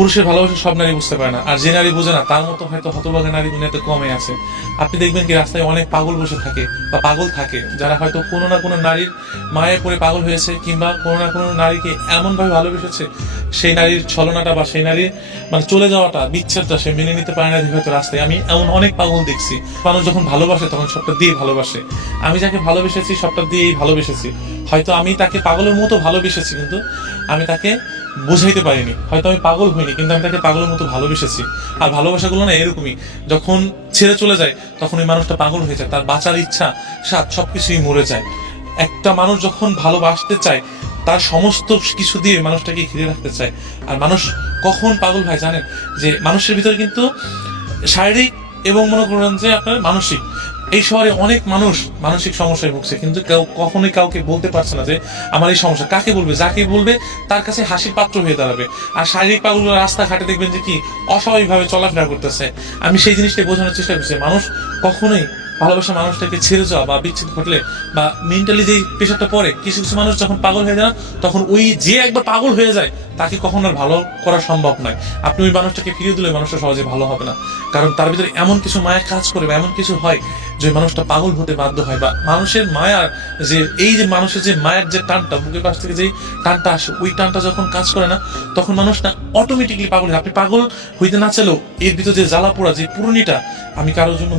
পুরুষের ভালোবাসা সব নারী বুঝতে পারে না। আর যে নারী বোঝে না, তার মতো হয়তো হতভাগা নারী দুনিয়াতে কমে আছে। আপনি দেখবেন কি রাস্তায় অনেক পাগল বসে থাকে, বা পাগল থাকে, যারা হয়তো কোনো না কোনো নারীর মায়ে পড়ে পাগল হয়েছে, কিংবা কোনো না কোনো নারীকে এমনভাবে ভালোবেসেছে, সেই নারীর ছলনাটা বা সেই নারীর মানে চলে যাওয়াটা, বিচ্ছেদটা সে মেনে নিতে পারে না হয়তো রাস্তায়। আমি এমন অনেক পাগল দেখছি। মানুষ যখন ভালোবাসে, তখন সবটা দিয়ে ভালোবাসে। আমি যাকে ভালোবেসেছি, সবটা দিয়েই ভালোবেসেছি। হয়তো আমি তাকে পাগলের মতো ভালোবেসেছি, কিন্তু আমি তাকে বুঝাইতে পারিনি। হয়তো আমি পাগল হইনি, কিন্তু আমি তাকে পাগলের মতো ভালোবেসেছি। আর ভালোবাসাগুলো না এরকমই, যখন ছেড়ে চলে যায়, তখন ওই মানুষটা পাগল হয়ে যায়, তার বাঁচার ইচ্ছা স্বাদ সবকিছুই মরে যায়। একটা মানুষ যখন ভালোবাসতে চায়, তার সমস্ত কিছু দিয়ে মানুষটাকে ঘিরে রাখতে চায়। আর মানুষ কখন পাগল হয় জানেন? যে মানুষের ভিতরে কিন্তু শারীরিক এবং মনে করেন যে আপনার মানসিক। এই শহরে অনেক মানুষ মানসিক সমস্যায় ভুগছে, কিন্তু কেউ কখনোই কাউকে বলতে পারছে না যে আমার এই সমস্যা। কাকে বলবে? যাকে বলবে, তার কাছে হাসির পাত্র হয়ে দাঁড়াবে। আর শারীরিক পাগলগুলো রাস্তাঘাটে দেখবেন যে কি অস্বাভাবিকভাবে চলাফেরা করতেছে। আমি সেই জিনিসটাই বোঝানোর চেষ্টা করছি মানুষ কখনোই ভালোবাসা মানুষটাকে ছেড়ে যাওয়া বা বিচ্ছেদ ঘটলে বা মেন্টালি যে প্রেশারটা পড়ে, কিছু কিছু মানুষ যখন পাগল হয়ে যায় তখন ওই যে একবার পাগল হয়ে যায় তাকে কখনো আর ভালো করা সম্ভব নয়। আপনি ওই মানুষটাকে ফিরিয়ে দিলে মানুষটা সহজে ভালো হবে না। কারণ তার ভিতরে এমন কিছু মায়া কাজ করে বা এমন কিছু হয় যে মানুষটা পাগল হতে বাধ্য হয় বা মানুষের মায়ার যে, এই যে মানুষের যে মায়ের যে টানটা, বুকের পাশ থেকে যে টানটা আসে, ওই টানটা যখন কাজ করে না, তখন মানুষটা অটোমেটিকলি পাগল হয়। আপনি পাগল হইতে না চাইলেও এর ভিতরে যে জ্বালা পোড়া যে পুরনিটা, আমি কারোর জন্য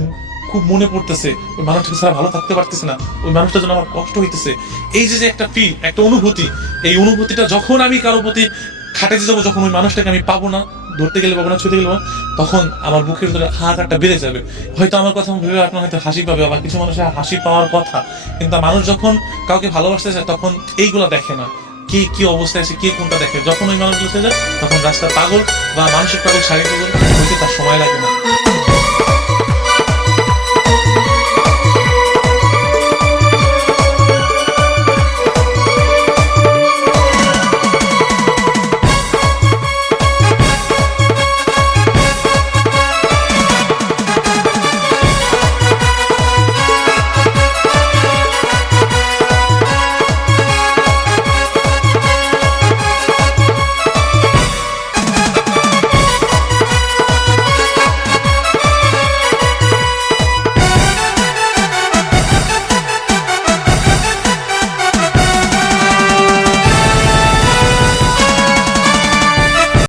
খুব মনে পড়তেছে, ওই মানুষটাকে ছাড়া ভালো থাকতে পারতেছে না, ওই মানুষটার জন্য আমার কষ্ট হইতেছে। এই যে একটা ফিল একটা অনুভূতি, এই অনুভূতিটা যখন আমি কারও প্রতি খাটাতে যাব, যখন ওই মানুষটাকে আমি পাবো না, ধরতে গেলে পাবো না ছুটে গেলে তখন আমার বুকের ভিতরে হাহাকারটা বেড়ে যাবে। হয়তো আমার কথা ভেবে আপনার হয়তো হাসি পাবে, আবার কিছু মানুষের হাসি পাওয়ার কথা, কিন্তু মানুষ যখন কাউকে ভালোবাসতে চায়, তখন এইগুলা দেখে না। কে কি অবস্থায় আছে, কে কোনটা দেখে? যখন ওই মানুষগুলো যায়, তখন রাস্তা পাগল বা মানসিক পাগল শারীরিক পাগল হইতে তার সময় লাগে না।